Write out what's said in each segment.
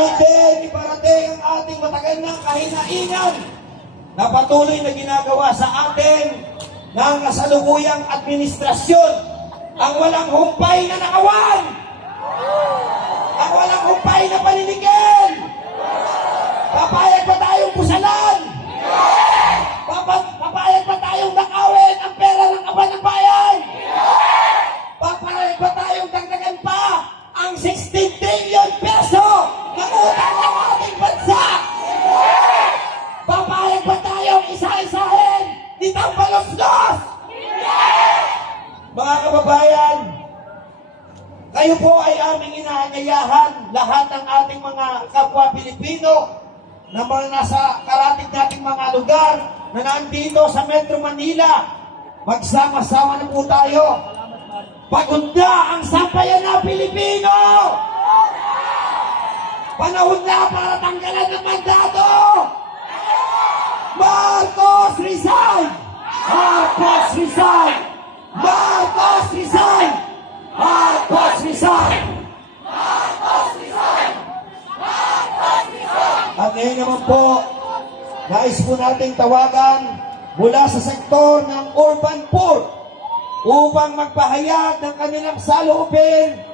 Gayon din, iparating ang ating matagal na kahinaingan na patuloy na ginagawa sa atin ng kasalukuyang administrasyon. Ang walang humpay na nakawan, ang walang humpay na paninigin. Papayag ba tayong pusalan? Papayag ba tayong nakawin ang pera ng kaban ng bayan? Papayag ba tayong dagdagan pa ang 16 trillion peso ng utang ng ating bansa? Papayag ba tayong isa-isahin ni Tambalos-Los? Mga kababayan, kayo po ay aming inaanyayahan, lahat ng ating mga kapwa Pilipino na mga nasa karatig nating mga lugar na nandito sa Metro Manila. Magsama-sama na po tayo. Pagod na ang sambayan na Pilipino! Panahon na para tanggalan ng mandato! Marcos resign! Marcos resign! Marcos resign! Marcos resign! Marcos resign! Marcos resign! At ngayon naman po, nais po nating tawagan mula sa sektor ng urban poor upang magpahayag ng kanilang saloobin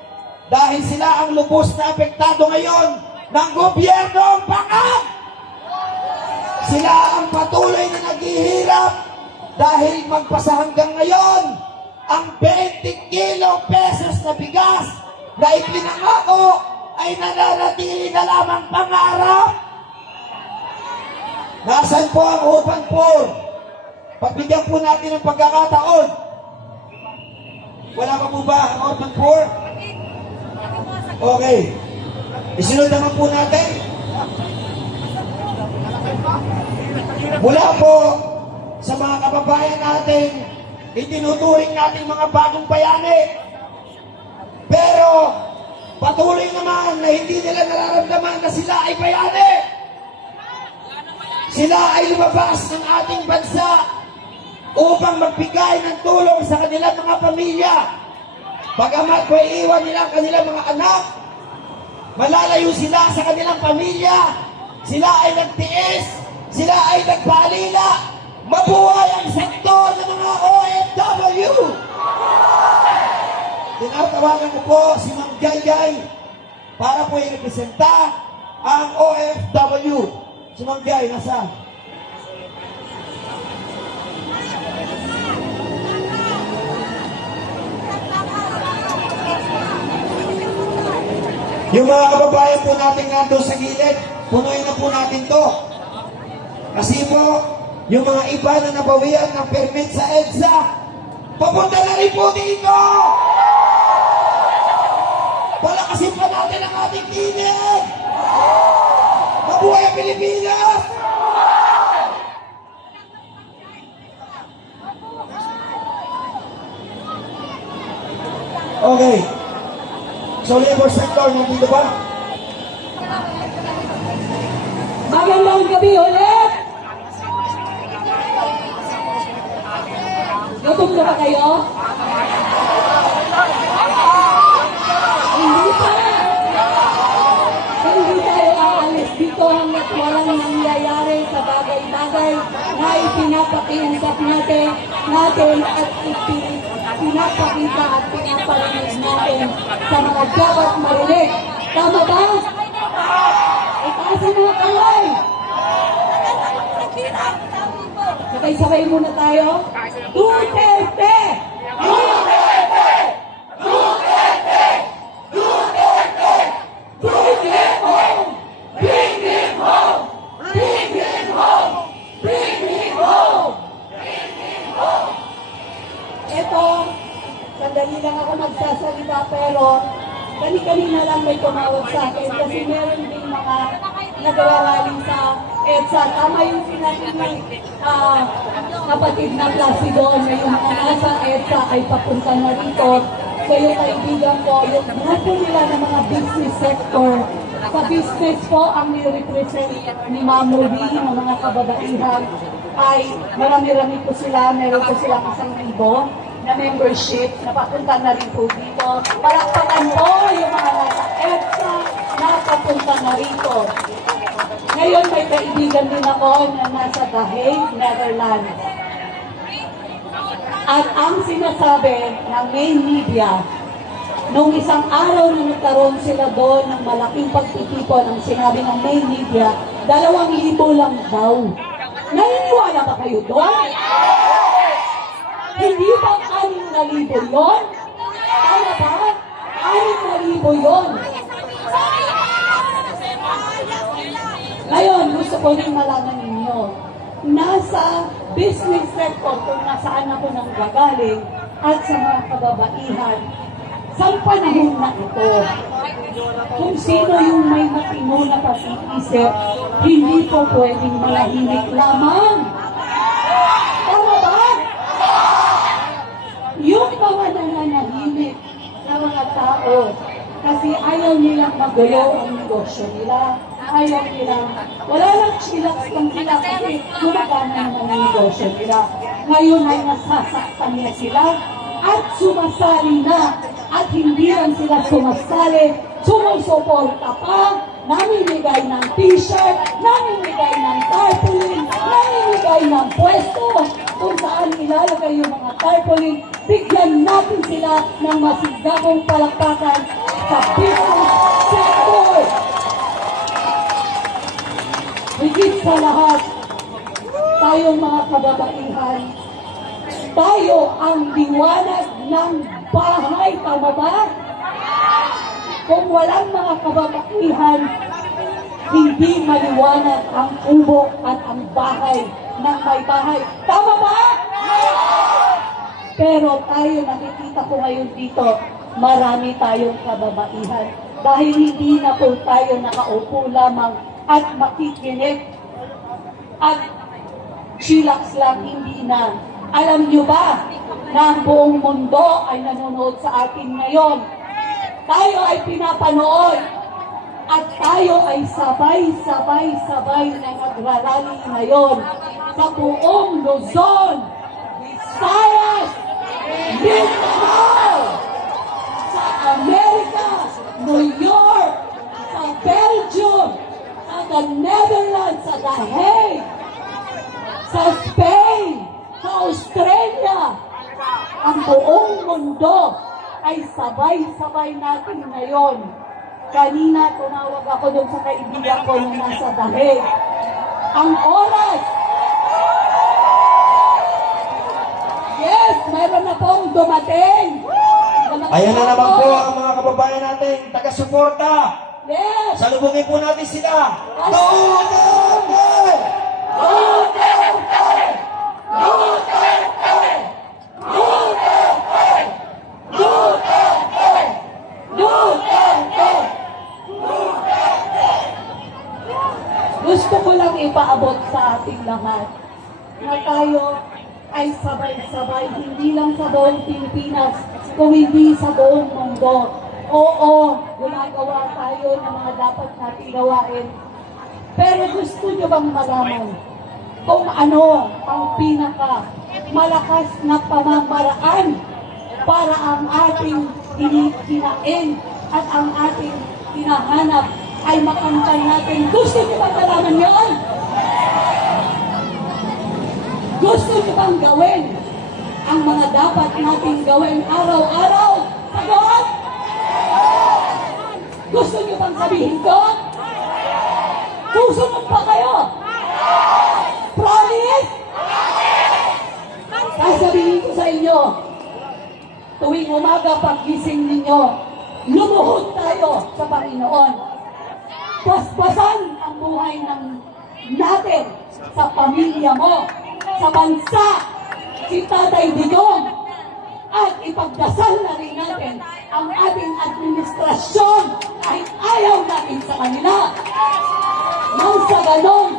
dahil sila ang lubos na apektado ngayon ng gobyernong pangak. Sila ang patuloy na naghihirap dahil magpasa hanggang ngayon ang 20 kilo pesos na bigas na ipinangako ay nananatili na lamang pangarap. Nasaan po ang urban poor? Pagbigyan po natin ng pagkakataon. Wala pa po ba ang urban poor? Okay. Isunod naman po natin. Mula po sa mga kababayan natin, itinuturing natin mga bagong bayani. Pero patuloy naman na hindi nila nararamdaman na sila ay bayani. Sila ay lumabas ng ating bansa upang magbigay ng tulong sa kanilang mga pamilya. Bagamat may iwan nila ang kanilang mga anak, malalayo sila sa kanilang pamilya, sila ay nagtiis, sila ay nagpaalila. Mabuhay ang sektor ng mga OFW! Tinatawagan ko po si Ma'am Jay para po i-representa ang OFW. Si Ma'am Jay, nasaan? Yung mga kababayan po natin nga doon sa gilid, punuin na po natin to. Kasi po, yung mga iba na nabawian ng permit sa EDSA, papunta na rin po dito! Palakasin pa natin ang ating tinig! Mabuhay ang Pilipinas! Okay. So, labor sector, nandito ba? Magandang gabi ulit! Gutom na ba kayo? Hindi pa! Hindi tayo aalis dito hanggat walang nangyayari sa bagay-bagay na ipinapakiusap natin at pinapakita at pinaparinig natin sa mga dapat marinig. Tama ba? Itaas ang mga kamay! Sabay-sabay muna tayo. Duterte! Duterte! Duterte! Duterte! Bring him home! Bring him home! Bring him home! Bring him home! Bring him home! Ito, sandali lang ako magsasalita pero kanina lang may tumawag sa akin kasi meron din mga nag-aaraling sa EDSA. Tama yung sinabi ng kapatid na Placido na yung mga nasa EDSA ay papunta na rito. So yung kaibigan ko, yung grupo nila ng mga business sector. Sa business po, ang nirepresent ni Mamuli ng mga kababaihan ay marami-rami po sila. Meron po silang 1,000 na membership na papunta na rin po dito. Palakpakan po yung mga nasa EDSA na papunta na narito. Ngayon may kaibigan din ako na nasa The Hague, Netherlands. At ang sinasabi ng main media, nung isang araw na nagkaroon sila doon ng malaking pagtitipon, ang sinabi ng main media, 2,000 lang daw. Naniniwala ba kayo doon? Hindi ba 6,000 yun? Ano ba? 6,000 yun. Ngayon, gusto ko rin malaman ninyo, nasa business sector kung nasaan ako nang gagaling at sa mga kababaihan, sa panahon na ito, kung sino yung may matino na pag-iisip, hindi po pwedeng malahimik lamang. Tama ba? Yung mga nananahimik na mga tao, kasi ayaw nilang magulo ang negosyo nila, ayaw nilang, wala lang chillax lang sila kasi gumagana naman ang negosyo nila. Ngayon ay nasasaktan niya sila at sumasali na. At hindi lang sila sumasali, sumusuporta pa, namimigay ng t-shirt, namimigay ng tarpaulin, namimigay ng pwesto. Kung saan ilalagay yung mga tarpaulin, bigyan natin sila ng masigabong palakpakan sa business sector. Higit sa lahat, tayong mga kababaihan, tayo ang liwanag ng bahay, tama ba? Kung walang mga kababaihan, hindi maliwanag ang kubo at ang bahay ng may bahay. Tama ba? Pero tayo, nakikita ko ngayon dito, marami tayong kababaihan. Dahil hindi na po tayo nakaupo lamang at makikinig at chillax lang, hindi na. Alam nyo ba na ang buong mundo ay nanonood sa atin ngayon? Tayo ay pinapanood at tayo ay sabay-sabay na nagrarally ngayon sa buong Luzon, Visayas, Mindanao, sa Amerika, New York, sa Belgium, sa the Netherlands, sa The Hague, sa Spain, sa Australia. Ang buong mundo ay sabay-sabay natin ngayon. Kanina tumawag ako doon sa kaibigan ko na nasa The Hague. Ang oras, yes, mayroon na pong dumating. Ayan na naman po ang mga kababayan natin, taga-suporta. Yes. Salubungin po natin sila. Duterte! Duterte! Duterte! Duterte! Duterte! Duterte! Duterte! Gusto ko lang ipaabot sa ating lahat na tayo ay sabay-sabay, hindi lang sa buong Pilipinas, kung hindi sa buong mundo. Oo, gumagawa tayo ng mga dapat natin gawain. Pero gusto nyo bang malaman kung ano ang pinaka-malakas na pamamaraan para ang ating hinain at ang ating hinahanap ay makamtan natin? Gusto nyo bang malaman yun? Gusto nyo bang gawin ang mga dapat nating gawin araw-araw? Sagot? Gusto nyo bang sabihin ko? Susunod pa kayo? Promise? Sasabihin ko sa inyo, tuwing umaga paggising ninyo, lumuhod tayo sa Panginoon. Paspasan ang buhay natin sa pamilya mo, sa bansa, si Tatay Digong, at ipagdasal na rin natin ang ating administrasyon ay ayaw natin sa kanila. Nang sa ganon,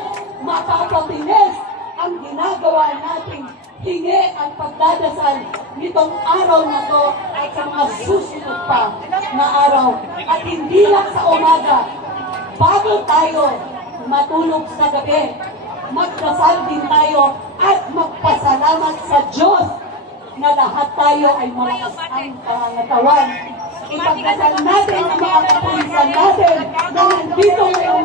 mapapatinis ang ginagawa nating hingi at pagdadasal nitong araw na to at sa mga susunod pa na araw. At hindi lang sa umaga, bago tayo matulog sa gabi, magdasal din tayo at magpasalamat sa Diyos na lahat tayo ay malakas ang pangangatawan. Ipagdasal natin ang mga kapulisan natin na nandito ngayon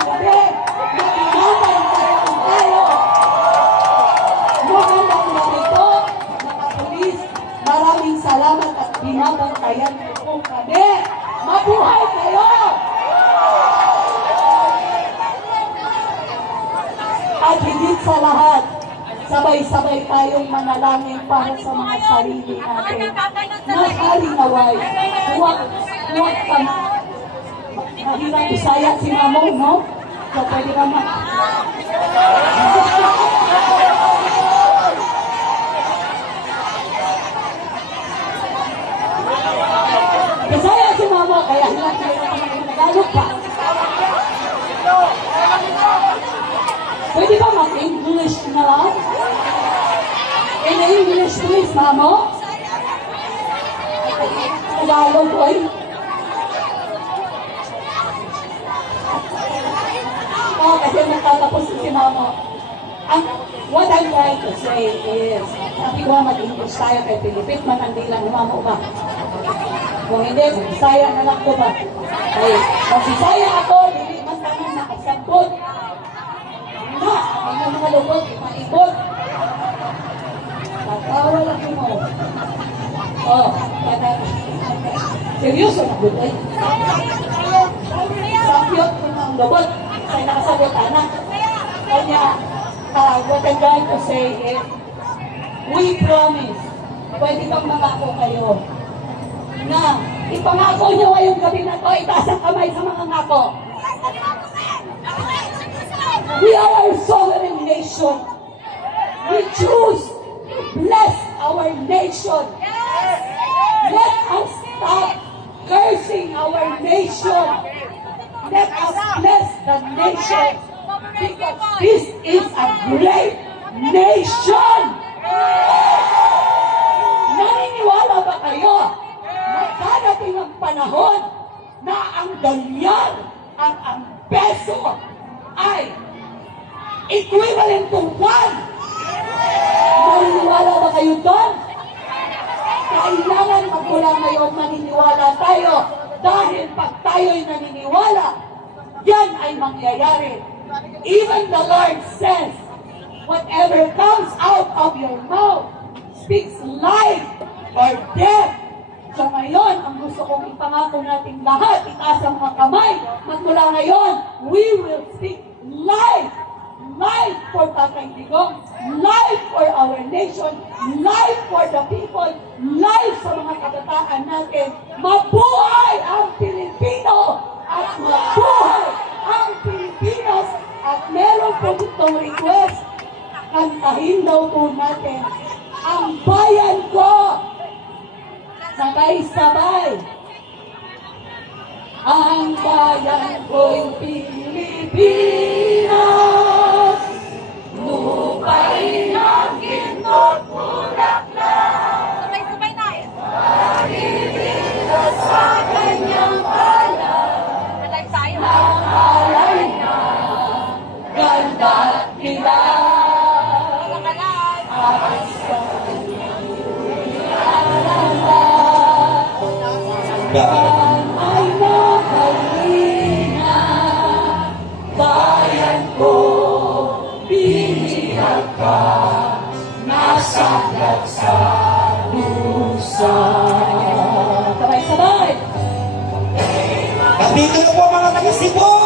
Sabay-sabay tayong manalangin para sa mga sarili natin. Nakalingaway. Huwag ka mahirap Bisaya si Mamo, no? So, pwede ka Bisaya si Mamo, kaya hirap tayo na Tagalog pa. Pwede ba mag-English na lang? In English, please, Mamo. Tagalog, boy. Oh, kasi magtatapos si Mamo. What I'm trying to say is, sabi ko mag-English tayo kay Pilipit, manandi lang Mamo ba? Kung hindi, mag-Bisaya na lang ko ba? Ay, mag-Bisaya ako, hindi man tayo nakasabot. Na, ang mga lubot, maikot. Pagkawa lang mo. Oh, seryoso na butoy. Sakyot ko ng lubot. Kaya nakasagot, anak. Kanya, what I'm trying to say is, we promise, pwede bang mangako kayo na ipangako nyo ngayong gabi na to, itaas ang kamay sa mga ngako. We are a sovereign nation. We choose to bless our nation. Let us stop cursing our nation. Let us bless the nation because this is a great nation. Naniniwala ba kayo na darating ang panahon na ang dolyar at ang peso ay equivalent to 1? Naniniwala ba kayo doon? Kailangan magmula ngayon maniniwala tayo dahil pag tayo'y naniniwala, yan ay mangyayari. Even the Lord says, whatever comes out of your mouth speaks life or death. So ngayon, ang gusto kong ipangako natin lahat, itaas ang mga kamay. Magmula ngayon, we will speak life. Life for Tatay Digong, life for our nation, life for the people, life sa mga kabataan natin. Mabuhay ang Pilipino at mabuhay ang Pilipinas. At meron po itong request, kantahin daw po natin ang bayan ko. Sabay-sabay. Ang bayan ko'y Pilipinas, lupa'y langit at bulaklak. Sabay-sabay na eh. Pilipinas sa kanyang bayan, Alive tayo. nakalay na, ganda at kilala. Alive. At sa kanyang ay nakalina, bayan ko, binihag ka, nasaglat sa lusa. Sabay-sabay! Nandito na po mga taga-Cebu!